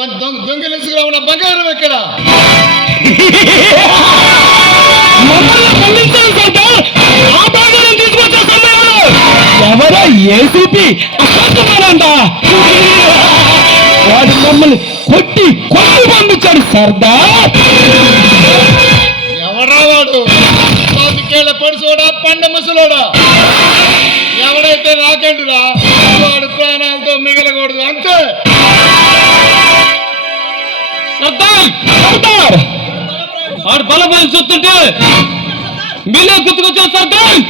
దొంగిలించుకురా ఉన్న బంగారం ఎక్కడ? ఎవరో ఏసీపీ అసంత వాడు మమ్మల్ని కొట్టి పంపించాడు సర్దార్. ఎవరా వాడు? పాతికేళ్ల పడుసోడా పండ ముసలోడా? ఎవడైతే నాకంటురా వాడు ప్రాణాలతో మిగలకూడదు అంతే. సర్దార్ వాడు బలబలం చూస్తుంటే మీలో గుర్తుకొచ్చావు సర్దార్.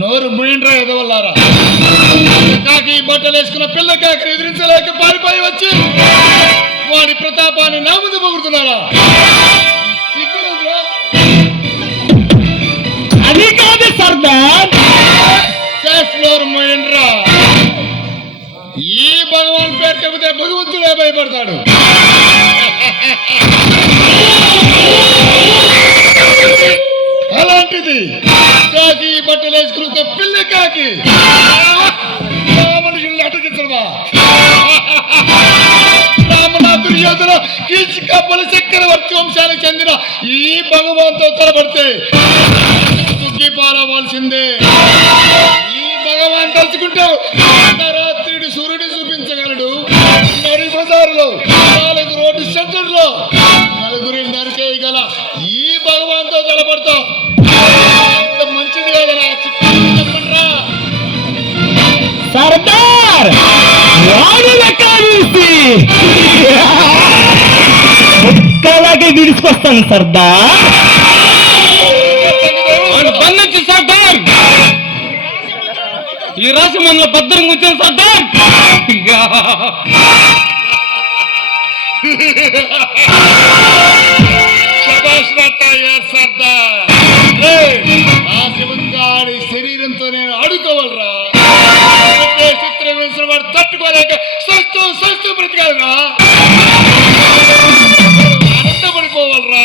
నోరు ముయిండ్రా ఎదవల్లారా. కాకి బట్టలు వేసుకున్న పిల్ల కాకి ఎదిరించలేక పారిపోయి వచ్చి వాడి ప్రతాపాన్ని నా ముందు పొగుడుతున్నారా? అది కాదు సర్దార్. నోరు ముయిండ్రా. ఈ భగవాన్ పేరు చెబితే భగవంతుడే భయపడతాడు. అలాంటిది కాకి బట్టలు వేసుకున్న పిల్ల కాకి మనుషుల్ని అటగించడమా? రామణ దుర్యోధన కీచక బలచక్రవర్తి వంశానికి చెందిన ఈ భగవాన్తో తలపడితే తుగ్గిపారవలసిందే. ఈ భగవాన్ తలుచుకుంటే రాత్రి సూర్యుడు చూపించగలడు. నడి బజారులో 4 రోడ్డు సెంటర్లో నలుగురిని నరికేయగల ఈ భగవాన్తో తలపడతాం. మంచిది కాదరా? చెప్పండిరా సర్దార్. ఒక్కలాగే విడిచిపోస్తాను సర్దార్. బంధించి సర్దార్. ఈ రాశి మనలో భద్రంగా వచ్చాను సర్దార్. శివంగాడి శరీరంతో నేను ఆడుకోవాలరా? చిత్రం వేసిన వాడు తట్టుకోలేక సస్తూ బ్రతికాలరా? ఆనందపడిపోవాలరా?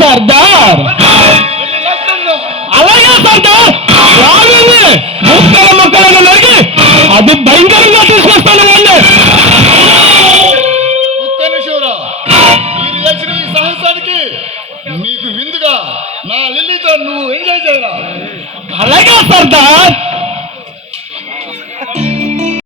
సర్దార్ అలాగే సర్దార్. మొక్కలను నరికి అది భయంకరంగా తీసుకొస్తాను. ఒక్క నిమిషంరా. మీరు చేసిన ఈ సాహసానికి మీకు విందుగా నా లిల్లీతో నువ్వు ఎంజాయ్ చేయరా? అలాగే సర్దార్.